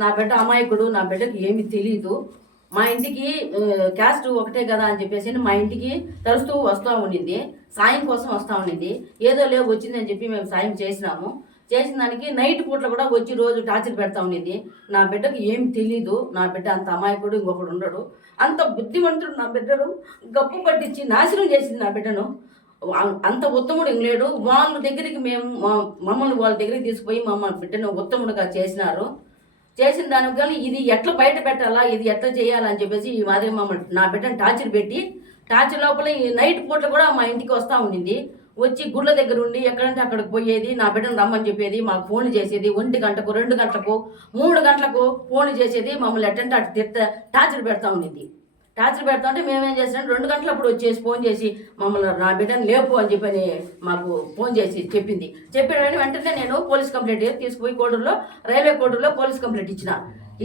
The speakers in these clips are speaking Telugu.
నా బిడ్డ అమాయకుడు, నా బిడ్డకి ఏమి తెలీదు. మా ఇంటికి క్యాస్ట్ ఒకటే కదా అని చెప్పేసి మా ఇంటికి తరుస్తూ వస్తూ ఉండింది. సాయం కోసం వస్తూ ఉండింది. ఏదో లేవు వచ్చిందని చెప్పి మేము సాయం చేసినాము. చేసిన దానికి నైట్ పూట్ల కూడా వచ్చి రోజు టార్చర్ పెడతా ఉండింది. నా బిడ్డకి ఏం తెలీదు. నా బిడ్డ అంత అమాయకుడు ఇంకొకడు ఉండడు. అంత బుద్ధిమంతుడు నా బిడ్డను గప్పు పట్టించి నాశనం చేసింది నా బిడ్డను. అంత ఉత్తముడు లేడు. వాళ్ళ దగ్గరికి మేము మమ్మల్ని వాళ్ళ దగ్గరికి తీసుకుపోయి మమ్మల్ని బిడ్డను ఉత్తముడుగా చేసినారు. చేసిన దానికి కానీ ఇది ఎట్లా బయట పెట్టాలా, ఇది ఎట్లా చేయాలని చెప్పేసి ఈ మాదిరి మమ్మల్ని నా బిడ్డను టార్చర్ పెట్టి టార్చర్ లోపల ఈ నైట్ పూట కూడా మా ఇంటికి వస్తూ ఉండింది. వచ్చి గుళ్ళ దగ్గర ఉండి ఎక్కడంటే అక్కడికి పోయేది, నా బిడ్డను రమ్మని చెప్పేది, మాకు ఫోన్ చేసేది. 1 గంటకు 2 గంటలకు 3 గంటలకు ఫోన్ చేసేది. మమ్మల్ని ఎట్టంటే అటు టార్చర్ పెడతా ఉండింది. టార్చర్ పెడతా ఉంటే మేమేం చేసినాం, 2 గంటలప్పుడు వచ్చేసి ఫోన్ చేసి మమ్మల్ని నా బిడ్డను లేపు అని చెప్పని మాకు ఫోన్ చేసి చెప్పింది. చెప్పిన వెంటనే నేను పోలీస్ కంప్లైంట్ తీసుకుపోయి కోడూరులో రైల్వే కోడూరులో పోలీస్ కంప్లైంట్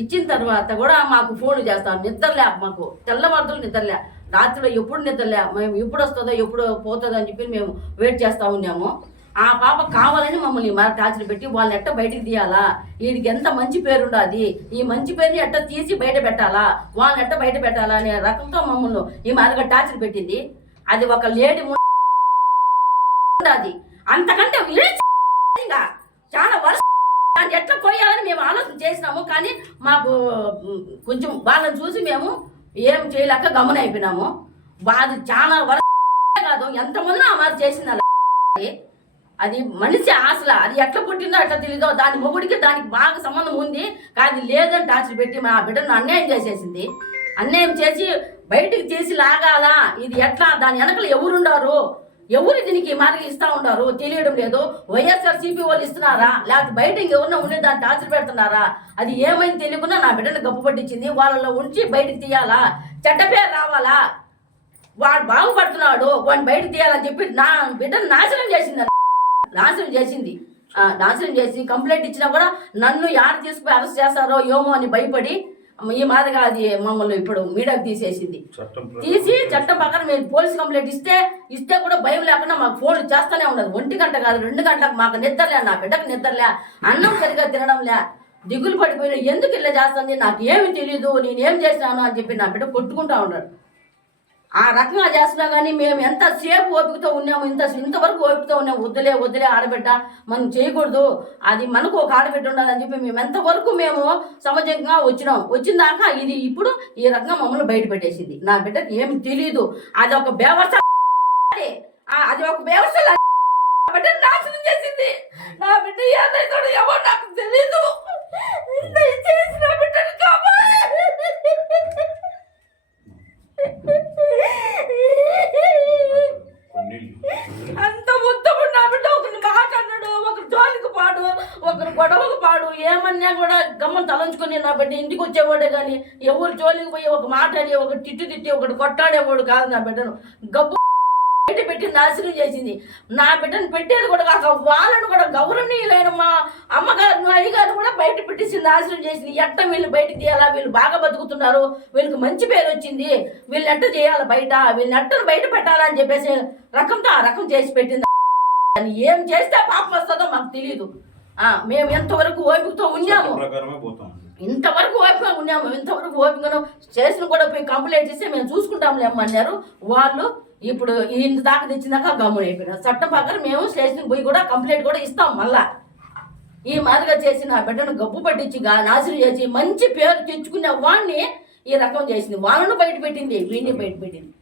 ఇచ్చిన తర్వాత కూడా మాకు ఫోన్ చేస్తాం. నిద్రలే, మాకు తెల్లవారుదలు నిద్రలే, రాత్రిలో ఎప్పుడు నిద్రలే, మేము ఎప్పుడు వస్తుందో ఎప్పుడు పోతుందో అని చెప్పి మేము వెయిట్ చేస్తూ ఉన్నాము. ఆ పాప కావాలని మమ్మల్ని మరి టార్చర్ పెట్టి వాళ్ళని ఎట్ట బయటికి తీయాలా, వీడికి ఎంత మంచి పేరు ఉండాలి, ఈ మంచి పేరుని ఎట్ట తీసి బయట పెట్టాలా, వాళ్ళని ఎట్ట బయట పెట్టాలా అనే రకంతో మమ్మల్ని ఈ మాదిరిగా టార్చర్ పెట్టింది. అది ఒక లేడీ అది అంతకంటే చాలా వరుస దాన్ని ఎట్లా కొయ్యాలని మేము ఆలోచన చేసినాము. కానీ మాకు కొంచెం వాళ్ళని చూసి మేము ఏం చేయలేక గమన అయిపోయినాము. అది చాలా వరుస కాదు, ఎంతమంది ఆ మాది చేసింది. అది మనిషి ఆశల, అది ఎట్లా పుట్టిందో ఎట్లా తెలియదో, దాని మొగుడికి దానికి బాగా సంబంధం ఉంది. కానీ లేదని టార్చర్ పెట్టి మా బిడ్డను అన్యాయం చేసేసింది. అన్యాయం చేసి బయటికి తీసి లాగాలా, ఇది ఎట్లా, దాని వెనకలు ఎవరుండారు, ఎవరు దీనికి మార్గం ఇస్తా ఉండారు తెలియడం లేదు. వైఎస్ఆర్సీపీ వాళ్ళు ఇస్తున్నారా, లేకపోతే బయట ఇంకెవరన్నా ఉండే దాన్ని టార్చర్ పెడుతున్నారా, అది ఏమైంది తెలియకుండా నా బిడ్డను గప్పు పట్టించింది. వాళ్ళలో ఉంచి బయటికి తీయాలా, చెడ్డ పేరు రావాలా, వాడు బాగుపడుతున్నాడు వాడిని బయటకు తీయాలని చెప్పి నా బిడ్డను నాశనం చేసింది. నాశనం చేసి కంప్లైంట్ ఇచ్చినా కూడా నన్ను యారు తీసుకుపోయి అరెస్ట్ చేస్తారో ఏమో అని భయపడి ఈ మాదిరిగా అది మమ్మల్ని ఇప్పుడు మీడియాకు తీసేసింది. తీసి చట్టం ప్రకారం మేము పోలీస్ కంప్లైంట్ ఇస్తే కూడా భయం లేకుండా మాకు ఫోన్ చేస్తూనే ఉండదు. 1 గంట కాదు 2 గంటలకు మాకు నిద్రలే, నా బిడ్డకు నిద్రలే, అన్నం సరిగా తినడంలే, దిగులు పడిపోయినా ఎందుకు ఇలా చేస్తుంది, నాకు ఏమి తెలియదు, నేనేం చేశాను అని చెప్పి నా బిడ్డ కొట్టుకుంటా ఉన్నాడు. ఆ రకంగా చేస్తున్నా కానీ మేము ఎంతసేపు ఓపికతో ఉన్నాము, ఇంతవరకు ఓపికతో ఉన్నాము. వద్దులే ఆడబిడ్డ మనం చేయకూడదు, అది మనకు ఒక ఆడబిడ్డ ఉండాలని చెప్పి మేము ఎంతవరకు మేము సమాజంగా వచ్చిన దాకా ఇది ఇప్పుడు ఈ రకంగా మమ్మల్ని బయట పెట్టేసింది. నా బిడ్డకి ఏమి తెలియదు, అది ఒక వ్యవస్థ బిడ్డను నాశనం చేసింది. నా బిడ్డ ఏదైతే ఎవరు నాకు తెలీదు, దయచేసి నా బిడ్డను అంత ఉత్తముడు నా బిడ్డ. ఒకరిని మాట్లాడు, ఒకరు జోలికి పాడు, ఒకరు గొడవకు పాడు, ఏమన్నా కూడా గమ్మని తలంచుకొని నా బిడ్డ ఇంటికి వచ్చేవాడే. కానీ ఎవరు జోలికి పోయి ఒక మాట్లాడి ఒక తిట్టి ఒకటి కొట్టాడేవాడు కాదు. నా బిడ్డను గబ్బు బయట పెట్టి నాశనం చేసింది. నా బిడ్డను పెట్టేది కూడా కాక వాళ్ళను కూడా గౌరవనీయులైన మా అమ్మగారు అయ్యగారు కూడా బయట పెట్టేసి నాశనం చేసింది. ఎట్ట వీళ్ళు బయటకు తీయాలా, వీళ్ళు బాగా బతుకుతున్నారు, వీళ్ళకి మంచి పేరు వచ్చింది, వీళ్ళు ఎట్ట చేయాలి బయట, వీళ్ళని ఎట్టను బయట పెట్టాలని చెప్పేసి రకంతో ఆ రకం చేసి పెట్టింది. ఏం చేస్తే పాపం వస్తుందో మాకు తెలియదు. మేము ఎంతవరకు ఓపికతో ఉన్నాము, ఇంతవరకు ఓపికగా ఉన్నాము, ఇంతవరకు ఓపికను చేసిన కూడా పోయి కంప్లైంట్ చేస్తే మేము చూసుకుంటాంలే అన్నారు వాళ్ళు. ఇప్పుడు ఇంత దాకా తెచ్చినాక గమ్మున అయిపోయినారు. చట్టం ప్రకారం మేము స్టేషన్కి పోయి కూడా కంప్లైంట్ కూడా ఇస్తాం. మళ్ళా ఈ మాదిరిగా చేసిన బిడ్డను గబ్బు పట్టించి నాశనం చేసి మంచి పేరు తెచ్చుకునే వాడిని ఈ రకం చేసింది. వాళ్ళను బయట పెట్టింది, వీడిని బయట పెట్టింది.